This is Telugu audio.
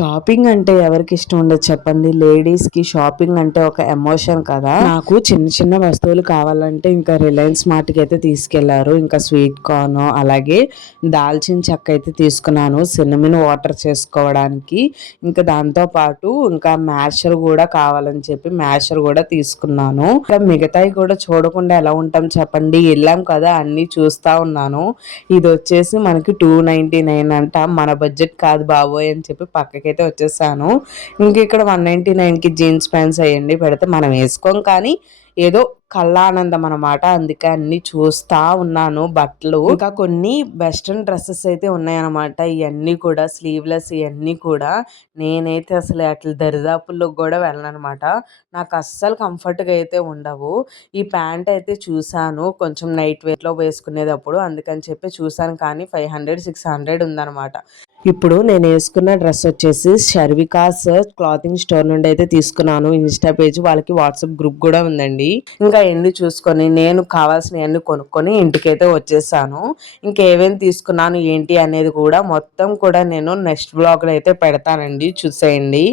షాపింగ్ అంటే ఎవరికి ఇష్టం ఉండదు చెప్పండి. లేడీస్ కి షాపింగ్ అంటే ఒక ఎమోషన్ కదా. నాకు చిన్న చిన్న వస్తువులు కావాలంటే ఇంకా రిలయన్స్ మార్ట్ కి అయితే తీసుకెళ్లారు. ఇంకా స్వీట్ కార్న్ అలాగే దాల్చిన చెక్క అయితే తీసుకున్నాను సిన్నమిన్ వాటర్ చేసుకోవడానికి. ఇంకా దాంతో పాటు ఇంకా మ్యాషర్ కూడా కావాలని చెప్పి మ్యాషర్ కూడా తీసుకున్నాను. ఇంకా మిగతాయి కూడా చూడకుండా ఎలా ఉంటాం చెప్పండి. వెళ్ళాం కదా అన్ని చూస్తా ఉన్నాను. ఇది వచ్చేసి మనకి 299 అంట. మన బడ్జెట్ కాదు బాబోయ్ అని చెప్పి పక్కకైతే వచ్చేసాను. ఇంక ఇక్కడ 199కి జీన్స్ ప్యాంట్స్ అయ్యండి పెడితే మనం వేసుకోం కానీ ఏదో కళ్ళానందం అనమాట. అందుకే అన్ని చూస్తా ఉన్నాను బట్టలు. ఇంకా కొన్ని వెస్ట్రన్ డ్రెస్సెస్ అయితే ఉన్నాయన్నమాట. ఇవన్నీ కూడా స్లీవ్లెస్ ఇవన్నీ కూడా నేనైతే అసలు అట్లా దరిదాపుల్లో కూడా వెళ్ళనమాట. నాకు అస్సలు కంఫర్ట్గా అయితే ఉండవు. ఈ ప్యాంట్ అయితే చూసాను కొంచెం నైట్ వేర్లో వేసుకునేటప్పుడు, అందుకని చెప్పి చూసాను కానీ 500 600 ఉందన్నమాట. ఇప్పుడు నేను వేసుకున్న డ్రెస్ వచ్చేసి శర్వికాస్ క్లాతింగ్ స్టోర్ నుండి అయితే తీసుకున్నాను. ఇన్స్టా పేజ్ వాళ్ళకి వాట్సాప్ గ్రూప్ కూడా ఉందండి. ఇంకా ఎన్ని చూసుకొని నేను కావాల్సినవన్నీ కొనుక్కొని ఇంటికైతే వచ్చేసాను. ఇంకేమేమి తీసుకున్నాను ఏంటి అనేది కూడా మొత్తం కూడా నేను నెక్స్ట్ బ్లాగ్లో అయితే పెడతానండి, చూసేయండి.